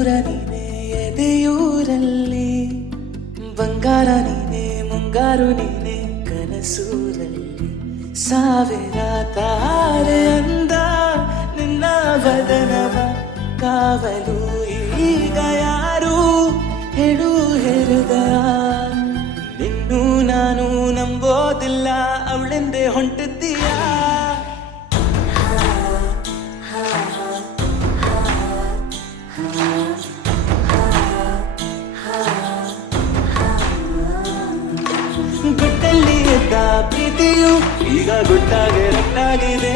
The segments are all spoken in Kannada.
ದೂರ ನೀನೆ ಎದೆಯೂರಲ್ಲಿ, ಬಂಗಾರ ನೀನೆ ಮುಂಗಾರು ನೀನೆ ಕನಸೂರಲ್ಲಿ. ಸಾವಿರ ತಾರೆ ಅಂದ ನಿನ್ನ ವದನವ ಕಾವಲು ಈಗ ಯಾರು ಹೇಳು ಹೃದಯ. ನಿನ್ನೂ ನಾನು ನಂಬೋದಿಲ್ಲ ಅವಳೆಂದೇ ಹೊಂಟಿದ್ದೀಯಾ. ಗುಟ್ಟಲ್ಲಿ ಎದ್ದ ಪ್ರೀತಿಯು ಈಗ ಗುಟ್ಟಾಗೆ ರಟ್ಟಾಗಿದೆ.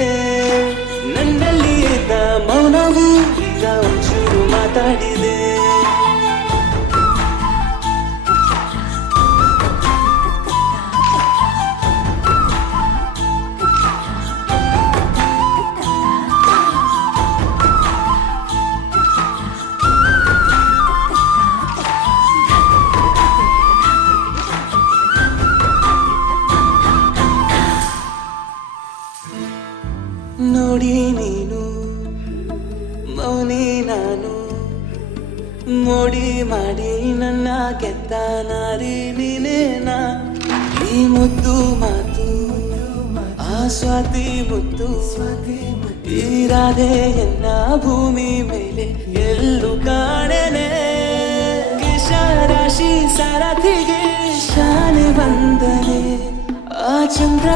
ನನ್ನಲ್ಲಿ ಎದ್ದ ಮೌನವು ಈಗ ಒಂಚೂರು ಮಾತಾಡಿದೆ. ನೋಡಿ ನೀನು ಮೌನಿ ನಾನು, ಮೋಡಿ ಮಾಡಿ ನನ್ನ ಕೆತ್ತ ನಾರಿ ನೀನೇನಾ. ಈ ಮುದ್ದು ಮಾತು ಆ ಸ್ವಾತಿ ಮುತ್ತು, ಈ ರಾಧೆಯನ್ನ ಭೂಮಿ ಮೇಲೆ ಎಲ್ಲೂ ಕಾಣೆನೆ. ಕೇಶರಾಶಿ ಸಾರಥಿಗೆ ಶಾನೆ ಬಂದನೆ, ಆ ಚಂದ್ರ